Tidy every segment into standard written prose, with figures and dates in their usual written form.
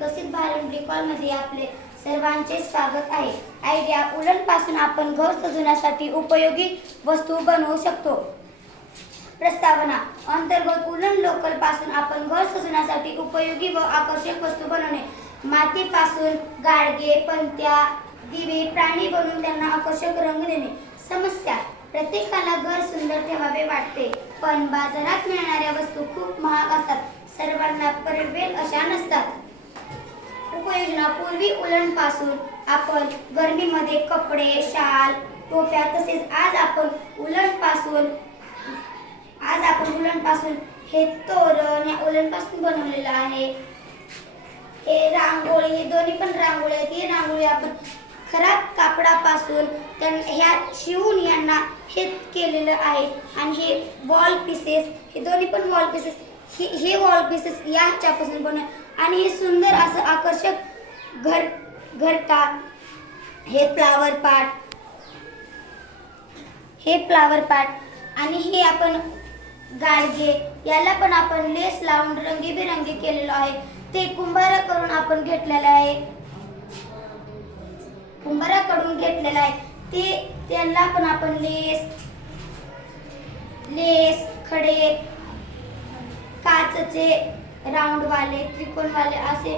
विकसित भारत कॉलमध्ये आपले सर्वांचे स्वागत आहे। आयडिया उलन पासून आपण घर सजवण्यासाठी उपयोगी वस्तू बनवू शकतो। प्रस्तावना अंतर्गत उलन लोकल पासून आपण घर सजवण्यासाठी उपयोगी व आकर्षक वस्तू बनवणे। मातीपासून गाडगे, पणत्या, दिवे, प्राणी बनवून त्यांना आकर्षक रंग देणे। समस्या प्रत्येकाला घर सुंदर ठेवावे वाटते, पण बाजारात मिळणाऱ्या वस्तू खूप महाग असतात, सर्वांना परवडेल अशा नसतात। उपाययोजना पूर्वी उलन पासून आपण गर्मीमध्ये कपडे, शाल, टोप्या तसेच आज आपण उलन पासून हे तोरण या उलन पासून बनवलेलं आहे। हे रांगोळी, हे दोन्ही पण रांगोळी आहेत। ही रांगोळी आपण खराब कापडापासून ह्या शिवून यांना हे केलेलं आहे। आणि हे वॉल पीसेस, हे दोन्ही पण वॉल पीसेस, हे वॉल पीसेस याच्यापासून बनवले आणि हे सुंदर असं आकर्षक घरटा, हे फ्लावर पाट आणि हे आपण गाडगे, याला पण आपण लेस लावून रंगीबेरंगी केलेलं आहे। ते कुंभाराकडून आपण घेतलेलं आहे। त्यांना पण आपण लेस, खडे, काचचे राऊंड वाले, त्रिकोण वाले असे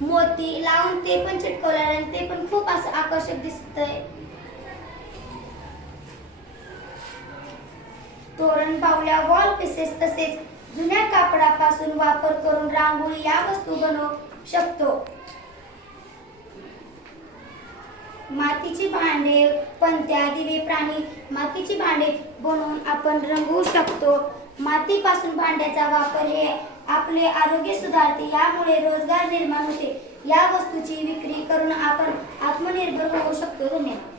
मोती लावून ते पण चिटकवलेले आहे। ते पण खूप असं आकर्षक दिसतंय। तोरण, बाहुल्या, वॉल पीसेस तसेच जुन्या कापडापासून वापर करून रांगोळी या वस्तू बनवू शकतो। मातीची भांडे, पणत्या, दिवे, प्राणी, मातीची भांडे बनवून आपण रंगवू शकतो। मातीपासून भांड्याचा वापर हे आपले आरोग्य सुधारते, यामुळे रोजगार निर्माण होते। या वस्तूची विक्री करून आपण आत्मनिर्भर होऊ शकतो। धन्यवाद।